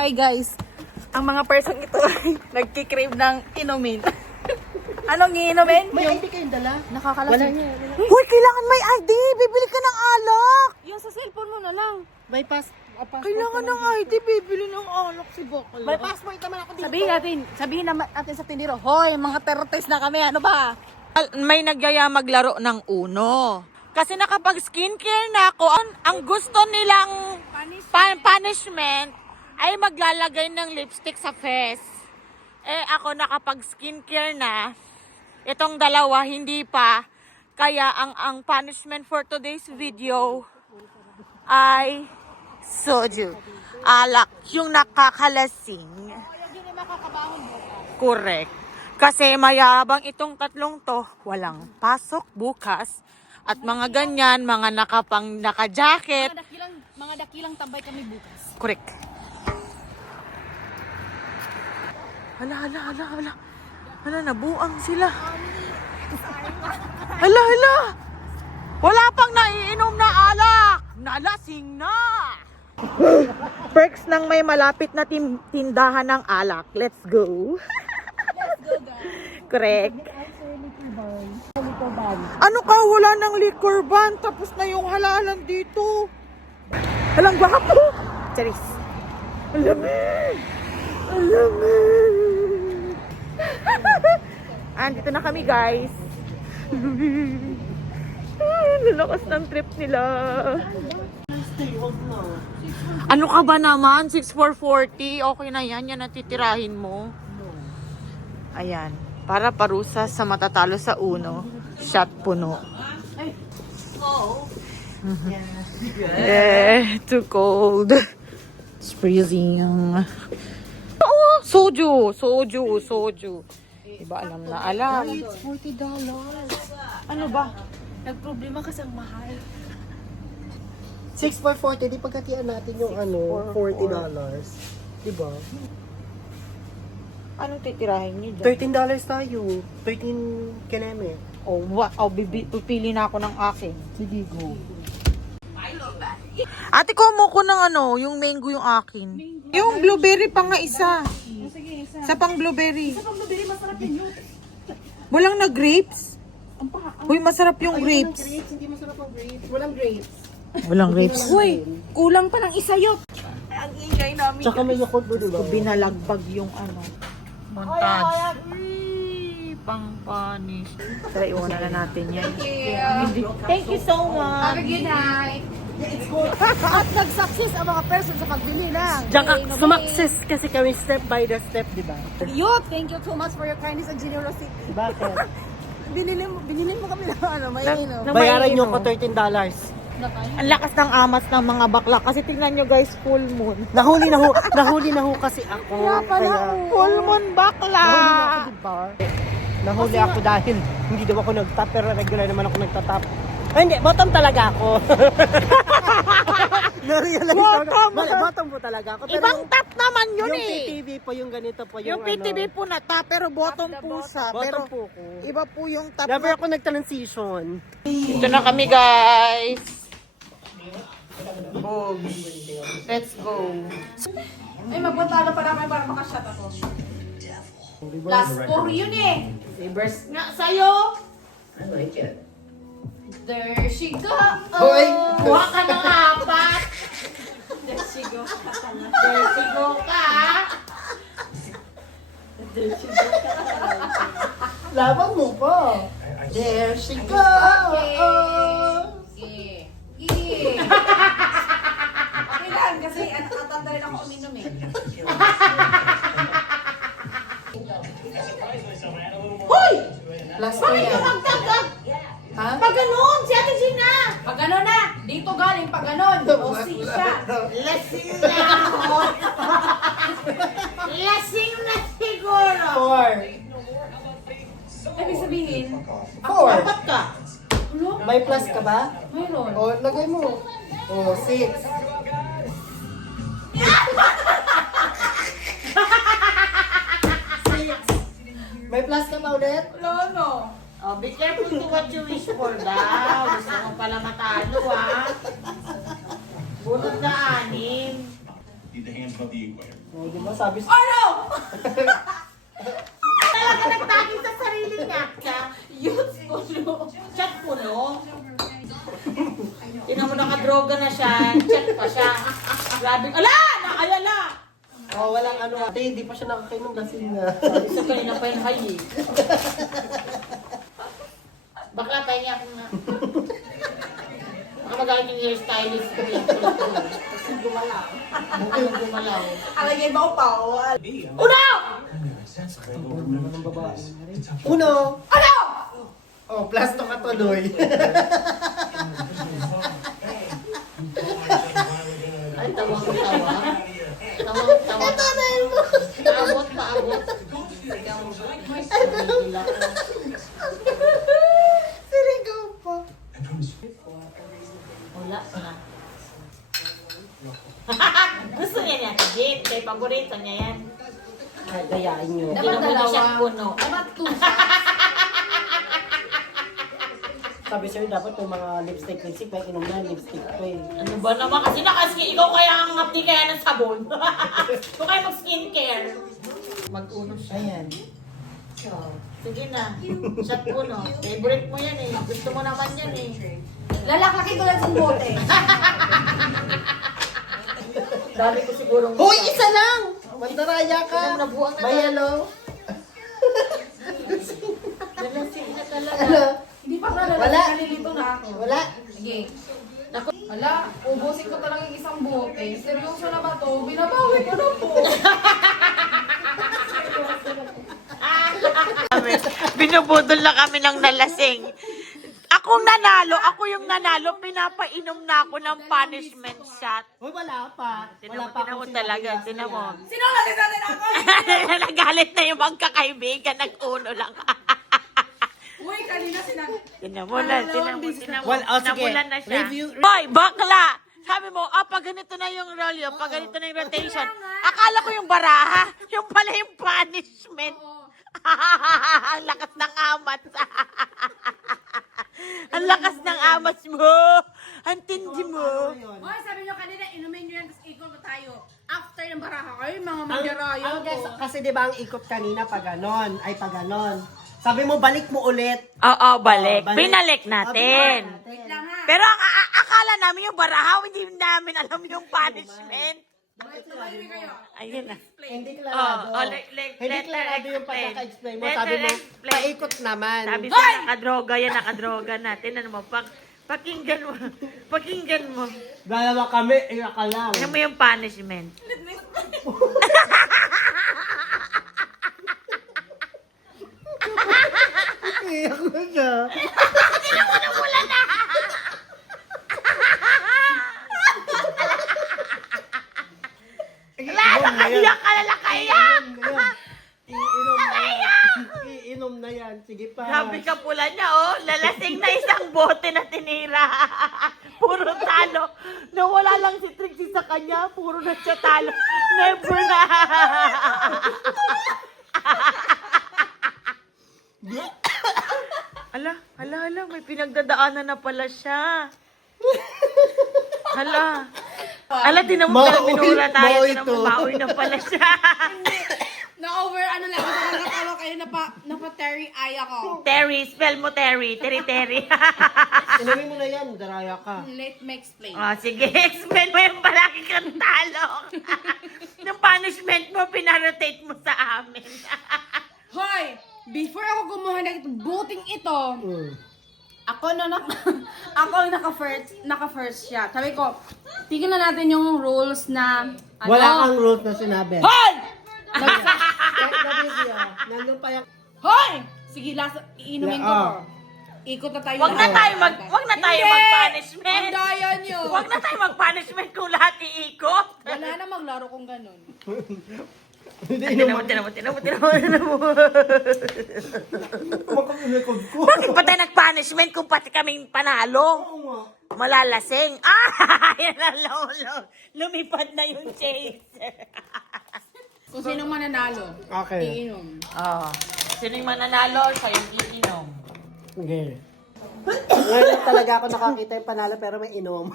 Hi guys, ang mga person ito ay nagkikrave ng inumin. Anong iinumin? May ID kayong dala? Nakakalasing. Wala niya. Uy, kailangan may ID. Bibili ka ng alak. Yung sa cellphone mo na lang. May passport Kailangan ng ID. Bibili ng alak si Bakla. May passport naman ako dito. Sabihin naman natin sa tindero, hoy, mga terrorist na kami, ano ba? May nagyaya maglaro ng Uno. Kasi nakapag skincare na ako, ang gusto nilang punishment ay maglalagay ng lipstick sa face. Eh ako nakapag skincare na, itong dalawa hindi pa. Kaya ang punishment for today's video ay soju. Alak, yung nakakalasing. Correct. Kasi mayabang itong tatlong to, walang pasok bukas. At mga ganyan, mga naka-jacket. Mga dakilang tambay kami bukas. Correct. Hala, nabuang sila. Hala. Wala pang naiinom na alak. Nalasing na. Perks ng may malapit na tindahan ng alak. Let's go. Correct. Ano ka? Wala ng liquor ban. Tapos na yung halalan dito. Halang gwapo. Charis. Alamig. Andito na kami, guys. Lalakas ng trip nila. Ano ka ba naman? 6,440. Okay na yan. Yan natitirahin mo. Ayan. Para parusa sa matatalo sa Uno. Shot puno. Too cold. It's freezing. Oh, soju. Diba alam na alam. $40. Ano ba? Nagproblema kasi ang mahal. 6 for 40, di pagkatian natin yung $40. Diba? Anong titirahin niyo dyan? $13 tayo. 13 kaneme. Oh, what? Oh, pipili na ako ng akin. Sige, go. Ate, kumo ko ng yung mango yung akin. Yung blueberry pa nga isa. Sige, isa. Sa pang blueberry. Sa pang-blueberry, masarap yun. Walang na grapes? Uy, masarap yung grapes. Hindi masarap ang grapes. Walang grapes. Walang grapes. Uy, kulang pa ng isa yun. Ang ingay namin. Tsaka may yakult mo, diba? Binalagbag yung montage. Uy, pang punish. Tara, iwanan na natin yan. Thank you so much. Have a good night. At nag-success ang mga person sa pagbili ng Sumakses kasi kami step by the step, diba? Youth, thank you so much for your kindness and generosity. Bakit? Binilin mo kami ng may inom. Bayaran nyo ko $13. Ang lakas ng amas ng mga bakla. Kasi tingnan nyo guys, full moon. Nahuli na ho kasi ako. Full moon bakla. Nahuli ako dahil hindi daw ako nagtap, pero regular naman ako nagtatap. Ay, hindi, bottom talaga ako. Na-realize Bottom? bottom po talaga ako. Pero Ibang top naman yun yung eh. PTV po, yung ganito po. Yung PTV po na top, pero bottom po siya. Pero Bottom po ko. iba po yung top. Never ako nag-transition. Ito na kami guys. Let's go. Ay, magpunta na pala kayo para makashot ako. Last 4 yun eh. Sabers nga sa'yo. I like it. There she go. Hoy! Kuha ka ng apat. There she go. There she go ka. Laban mo pa. There she go. Okay lang, kasi tatanda rin ako uminom eh. Hoy! Last Bakit ka magtagad? Ha? Pag ganon, si Ate Gina! Pag ganon na, dito galing pag ganon. O si siya. Lasing na ako. Lasing na siguro. 4. Ibig sabihin, 4. Apat ka. May plus ka ba? mayroon. O, lagay mo. O, 6. May plus ka ba ulit? No. Oh, be careful to what you wish for daw. Gusto mo pala matalo, ah. Bunot na 6. Need the hands above the equator. Oh, di ba? Sabi sa... Ano? Talaga nagtaging sa sarili niya. Youth puno. Chat puno. Tingnan mo, nakadroga na siya. Chat pa siya. Grabe. Ala! Nakayala! Oh, walang ano. Ate, hindi pa siya nakakainom lasing na. Isa kanina pa yung high eh. Bakla, pahinga ako na. Baka magaling yung hairstylist ko yan. Kasi gumalaw. Ano gumalaw? Alagay ba ko bawal? Uno! Ng babae. Uno! Ano? Oh, plus to katuloy. Ay, tawa. Paabot. Sirigaw pa. Wala na. Gusto niya niya. Jim, kay paborito niya yan. Ay, gayain nyo. Hindi na muna siya puno. Dapat two. Sabi sa'yo, dapat yung mga lipstick may inom na lipstick ko eh. Ano ba naman? Kasi nakaski, ikaw kaya ang ngapti kaya ng sabon. Kung kayo mag-skincare. Mag-uno siya. Ayan. So, sige na. Shot puno. Favorite mo yan eh. Gusto mo naman yan eh. Lalaklakin ko lang sa bote. Dami ko sigurong... Hoy, isa lang! Mandaraya ka! Alam na buwang na May tayo. hello? Nalasing na talaga. Ano? Hindi pa nga Wala. nalilito na ako. Wala. Sige. Hala, ubusin ko talaga yung isang bote. Seryoso na ba to? Binabawi ko na po. Binubudol na kami ng nalasing. Akong nanalo, ako yung nanalo, pinapainom na ako ng punishment shot. Hoy, wala pa. Wala pa Tinan mo akong talaga, sinabi tinan mo. Sino lang natin ako? Nagalit na yung magkakaibigan, nag-uno lang. Uy, kanina sinabi. Tinan mo na, tinan mo. Well, oh, sige. Namulan na siya. Review- Hoy, bakla! Sabi mo, pag ganito na yung roll, pag ganito na yung rotation, akala ko yung baraha, yung pala yung punishment. Ang lakas ng amat. Ang lakas ng amat mo. Ang tindi mo. Uy, sabi nyo kanina, inumin nyo yan, tapos ikot tayo. After ng baraha kayo, mga Ang, mandiraya ang, ko. kasi di ba ang ikot kanina pag ganon, ay pag ganon. Sabi mo, balik mo ulit. Oo, balik. Balik. Pinalik natin. Wait lang ha. Pero akala namin yung baraha, hindi namin alam yung punishment. Wait, tuloy kayo. Ayun na. Hindi klarado. Hindi klarado yung pagkaka-explain mo. Sabi mo, paikot naman. Sabi ko, nakadroga yan, nakadroga natin. Ano mo, pakinggan mo. Pakinggan mo. Dalawa kami, ka lang. Ano mo yung punishment? Iyak ko siya. Nakaiyak ka na, nakaiyak! Iinom na yan. Iinom na yan. Sige pa. Grabe ka pula niya, oh. Lalasing na isang bote na tinira. Puro talo. Nawala lang si Trixie sa kanya. Puro na siya talo. Never na. Ala, may pinagdadaanan na pala siya. Ala, tinan mo pala minura tayo. Tinan mo, maoy na pala siya. Na-over, ano lang, ako nakatawa kayo, napa-Terry eye ako. Terry, spell mo Terry. Terry. Inumin mo na yan. Daraya ka. Let me explain. Sige, explain mo yung palagi kang talo. Yung punishment mo, pinarotate mo sa amin. Hoy! Before ako kumuha ng booting ito, ako ang naka-first shot. Sabi ko, tignan na natin yung rules na, Wala kang rules na sinabi. Hoy! Nandun pa yung... Hoy! Sige, iinumin ko. Yeah, Ikot na tayo. Wag na tayo mag-punishment. Ang daya nyo. Wag na tayo mag-punishment kung lahat iikot. Wala na maglaro kung ganun. Tinan mo. Kumakakulikod ko. Bakit pa tayo nag-punishment kung pati kaming panalo? Oo nga. Malalasing. Yan ang lolo. Lumipad na yung chaser. Kung sinong mananalo, Okay. iinom. Sino yung mananalo? Siya yung iinom. Okay. Ngayon talaga ako nakakita yung panalo pero may inom.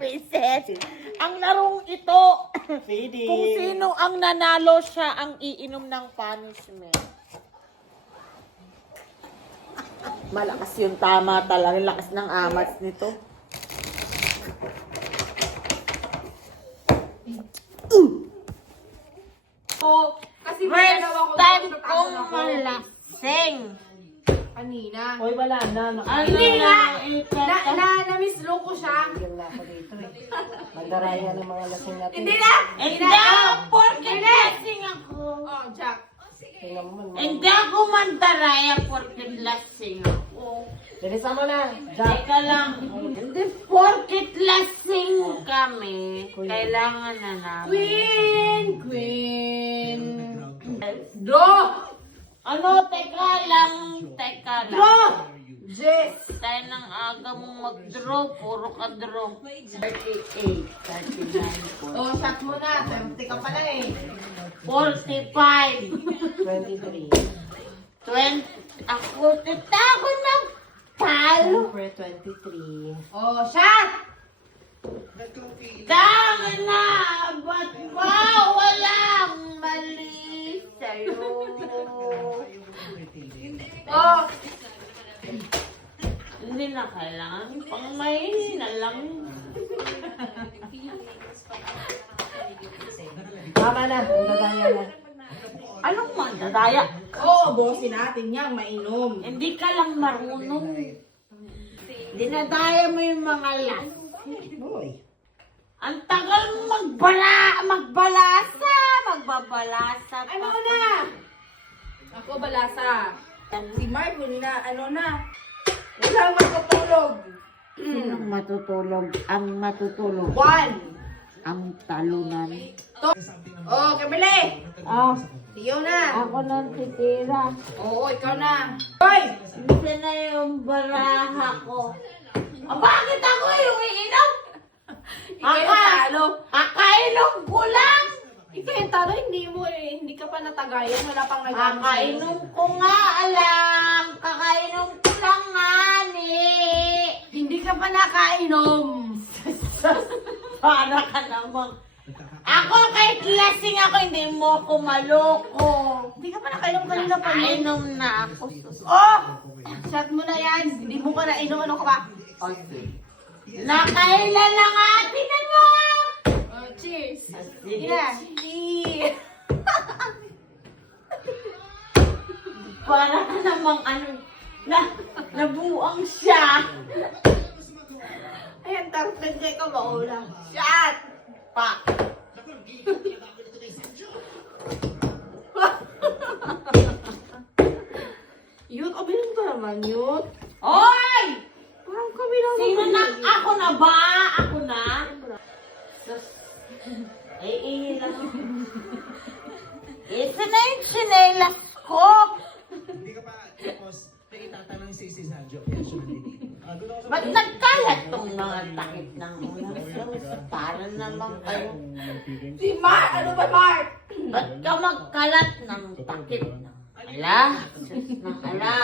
Vincent, ang larong ito, Feeding. kung sino ang nanalo siya ang iinom ng punishment. Malakas yung tama talaga, lakas ng amats nito. Oh, kasi may First dalawa ko time sa taas kong ako. malasing. Kanina. Hoy, wala na. Hindi nga. Na, Na-miss look ko siya. Bigyan na ako dito eh. Mandaraya ng mga lasing natin. Hindi na. Hindi ako porket lasing ako. Oh, Jack. Tingnan mo man. Hindi ako mandaraya porket lasing ako. Bilisan mo na. Jack. Teka lang. Hindi porket lasing kami, kailangan na namin. Queen. Draw. Ano? Teka lang. Draw. Jess. Tayo ng aga mong mag-draw. Puro ka draw. 38, 39, Oh, shot mo na. 30 ka pala eh. 45, 23. 20. Ako, titago ng talo. Siyempre, 23. Oh, shot. Tama na! Ba't ba walang mali sa'yo? Oh. Hindi na kailangan. Pang mahina lang. Tama na. Nadaya na. Anong mandadaya? Oh, bossin natin yan. Mainom. Hindi ka lang marunong. Dinadaya mo yung mga las. Hoy. Ang tagal mo magbabalasa pa. Ano na? Ako balasa. Si Mark, na, ano na? Walang matutulog. Sinong matutulog? Ang matutulog. 1. Ang talunan. Oh, Kimberly. Ah, Iyo na. ako nang titira. Oo, ikaw na. Hoy! Bisa na yung baraha ko. Ah, bakit ako yung iinom? Ikaw yung talo. Kakainom ko lang. Ikaw yung talo, hindi ka pa natagayan. Wala pang nag-ano. Kakainom ko nga alam. Kakainom ko lang nga ni. Hindi ka pa nakainom. Para ka namang. Ako kahit lasing ako, hindi mo ako maloko. Hindi ka pa nakainom kanina pa. Nakainom na ako. Oh! Shot mo na yan. Hindi mo ka nainom. Ano ka ba? Okay. Nakailan na nga. Tingnan mo! Oh, cheers. Sige. Sige na. Cheers. Para ka namang ano, nabuang siya. Ayan, tarped ka ikaw maula. Shot! Pa. Yun, kabilang ka naman yun. Hoy! Parang kabilang Sino na? Ako na ba? Ako na? Sus. Ay, lang. Ito na yung chinelas ko. Hindi ka pa, tapos, may itatanong si Sanjo. Kaya siya nandito. Gusto ko sa Ba't nagkalat tong mga takip ng ulas? Para naman kayo. Si Mark! Ano ba, Mark? Ba't ka magkalat ng takip? Ala, sus na ala.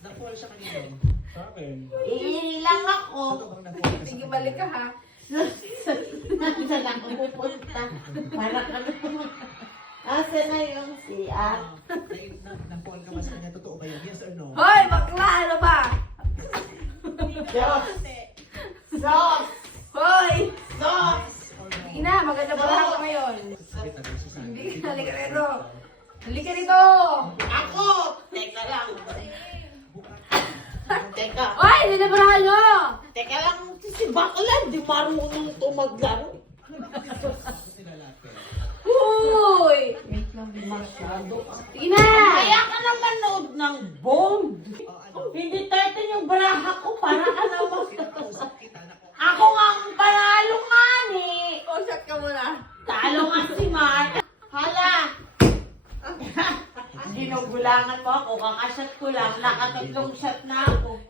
na-fall siya kanina. Sa akin. Iilang ako. Bang na-fall ka Sige, balik ka ha. Saan ako pupunta? Para ka naman. Asa na yung CR? Na-fall ka ba sa kanya? Totoo ba yun? Yes or no? Hoy, bakla! Ano ba? Diyos! Sos! Hoy! Sos! Ina, maganda ba lang ka ngayon? Sakit na rin si Sanjo. Hindi, halika rito. Halika rito! Ako! Teka lang. Teka. Hoy, nilabarahan nyo! Teka lang. Si Bakla, di marunong ito maglaro. Hoy! Sige na! Kaya ka naman nood ng Bond. Hindi tayo yung baraha ko para ka naman. Ako nga ang panalo nga ni. Oh, shot ka muna. Talo nga si Mark. Hala. Ginugulangan mo ako. Kakashot ko lang. Nakatatlong shot na ako.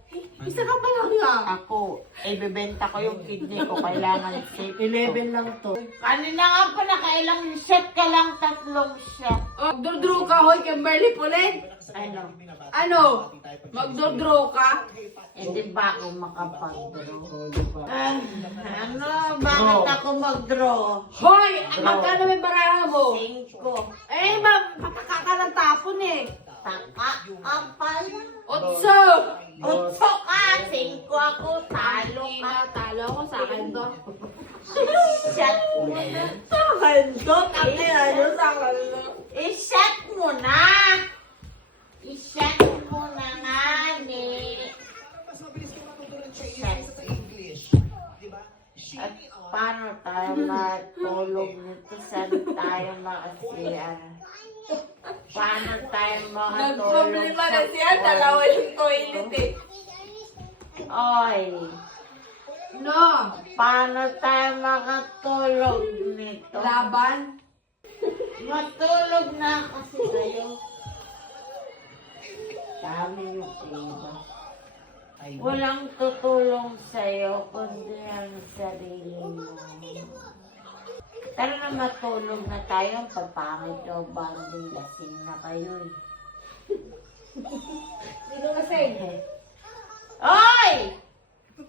Isa ka pa lang nga. Ako, bebenta ko yung kidney ko. Kailangan safe. 11 lang to. Kanina nga pa nakailang shot ka lang, tatlong shot. Oh, durduro ka, hoy, Kimberly Pulit. Ano? Ano? Magdodraw ka? Hindi ba ako makapag-draw? Oh, di ba? Ano? Bakit ako mag-draw? Hoy! Magkano may baraha mo? 5. Eh, papaka ka ng tapon eh. Taka ka pala. 8! 8 ka! 5 ako. Talo ka. Talo ako sa akin to. I-shot mo na. Sa akin to? I-shot mo na. I-shot mo na nga, ni. Mas mabilis ka matuto ng Chinese sa English. Di ba? At paano tayo matulog nito? Saan tayo makasiyan? Paano tayo makatulog sa yung toilet eh. Oy, No! paano tayo makatulog nito? Laban? Matulog na kasi kayo. Dami yung iba. Walang tutulong sa'yo, kundi ang sarili mo. Tara na matulog na tayo, papangit o banding lasing na kayo eh. Sino kasi? Oy!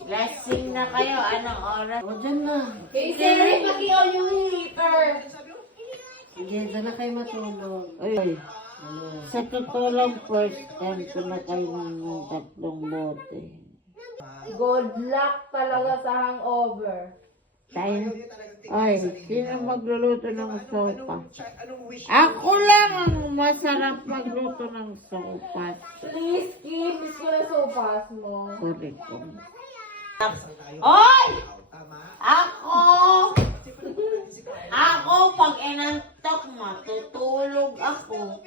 Lasing na kayo, anong oras? O, dyan na. Kay Siri, pakiyaw yung heater. Sige, dyan na kayo matulog. Uy, Ano? sa totoo lang, first time ko na kayo ng 3 bote. Good luck talaga sa hangover. Tayo? Ay, sino magluluto ng sopa? Anong wish Ako lang ang masarap magluto ng sopa. Please, Kim, miss ko na sopas mo. Correct ko. Oy! Ako, pag inantok, matutulog ako.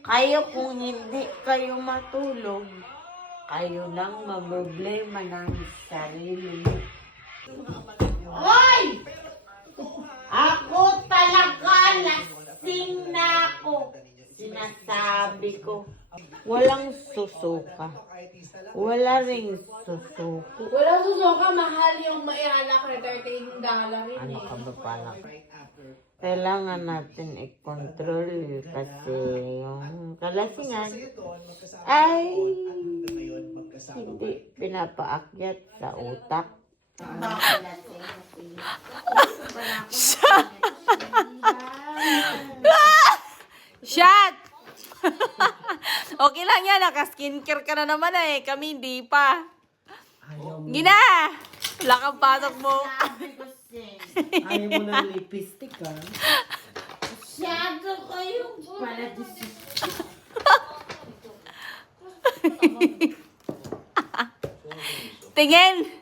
Kayo kung hindi kayo matulog, kayo lang maproblema ng sarili. Oy! Ako talaga, lasing na ako. Sinasabi ko, walang susuka. Wala ring susuko. Walang susuka, mahal yung maialak na $13 rin Ano eh. ka ba pala? Kailangan natin i-control kasi yung kalasingan ay hindi pinapaakyat sa utak. Shot! Okay lang yan, naka-skincare ka na naman eh. Kami hindi pa. Ayaw mo. Gina! Wala kang pasok mo. Sabi ko Ayaw mo ng lipstick, ha? Masyado kayong paladis. Tingin!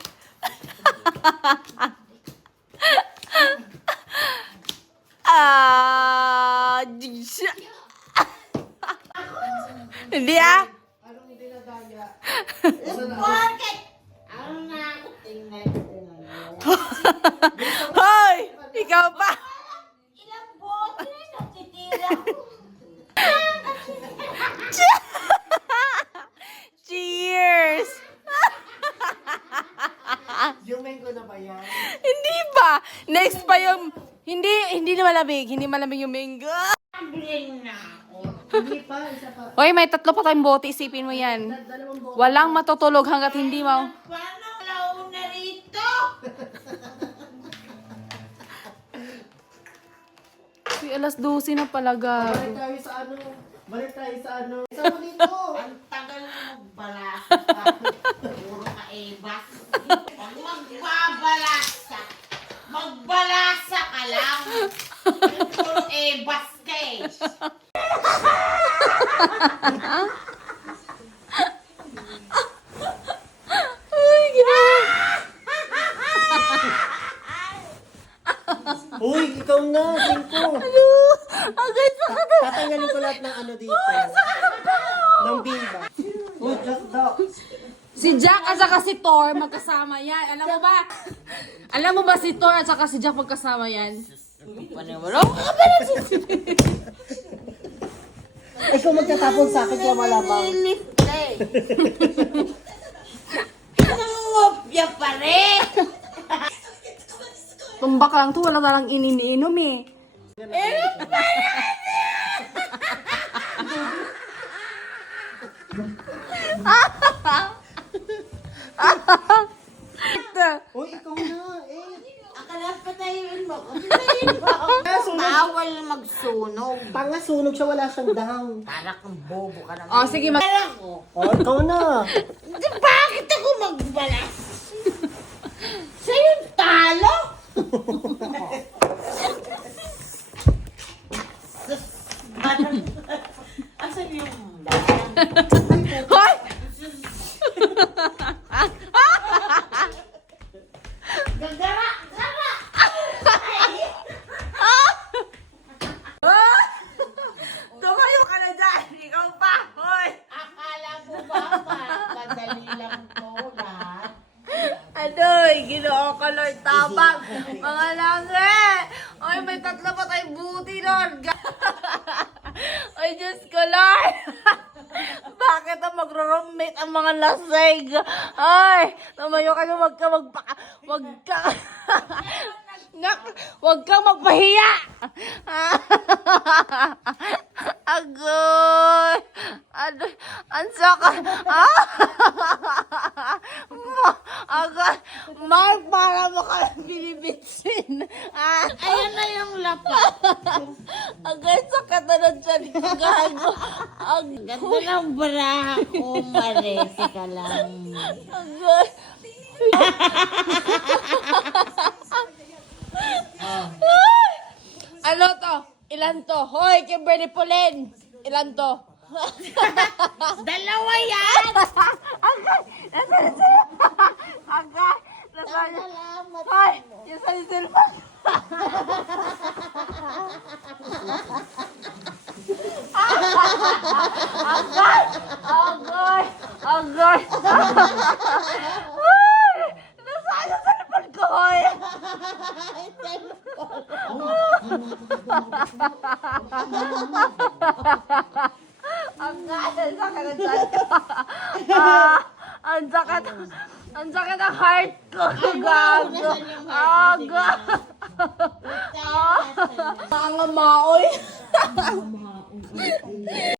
Hindi ah! Bakit? Ano na ako tingnan? Hoy! Ikaw pa! Ilang bote nakitira ko. Cheers! Yung ko na ba yan? Hindi pa! Next pa yung... Hindi na malamig. Hindi malamig yung mango. Bring na ako. Hindi pa, isa pa. Hoy, may 3 pa tayong bote. Isipin mo yan. Dalawang bote. Walang matutulog hanggat hindi mo. Paano launa rito? Uy, alas 12 na pala, Balik gago. tayo sa ano. Balik tayo sa ano. Isa mo dito. Ang tagal mo magbalasa ka. Puro ka ebas. Pag magbabalasa, magbalasa ka lang. Puro ebas ka eh. Ay, ginawa. Uy, ikaw na. 5. Agad sa Tatanggalin ko lahat ng ano dito. Ng bimba. Uy, just dog. Si Jack at saka si Thor magkasama yan. Alam mo ba? Alam mo ba si Thor at saka si Jack magkasama yan? Paniwala ko ka pala si Ikaw magtatapon sa akin kaya malabang. Nangopya pa rin. Tumbak lang to, wala talang iniinom eh. Uy, ikaw na. Akala patayin mo. Bawal magsunog. Pangasunog siya, wala siyang dahang. Para kang bobo ka naman. Oh, sige, Oh, ikaw na. Bakit ako magbalas? Sa'yo talo? Asan yung Hoy! gagara? Gara! Tumayo ka na dyan! Ikaw pa! Hoy! Akala mo ba madali lang to lahat? Adoy! Ginoo ko, Lord. Tabang! Mga langge! Ay, may 3 pa tayong buti, Lord! Ay, Diyos ko, Lord! Bakit ang magro-roommate ang mga lasig? Ay! Tumayo ka na, wag kang magpahiya! Agoy! Agoy! Ang saka! Agoy! Mark, para mo ka lang binibitsin! Ayan na yung lapa. Agoy, sakit na ng tiyan ko, gago! Ganda ng bra ko, maresi ka lang. Agoy! Ano to? Ilan to? Hoy, Kimberly Pauline! Ilan to? Dalawa yan! Agay! Nasaan sila? Agay! Nasaan? Hoy! Yung sa cellphone! Agay! Agay! Agay! Hoy! Nasaan yung cellphone ko, hoy? Agay! Ang sakit ng tiyan ko. Ang sakit. Ang sakit ang heart ko. Gago. Aga. Mga maoy.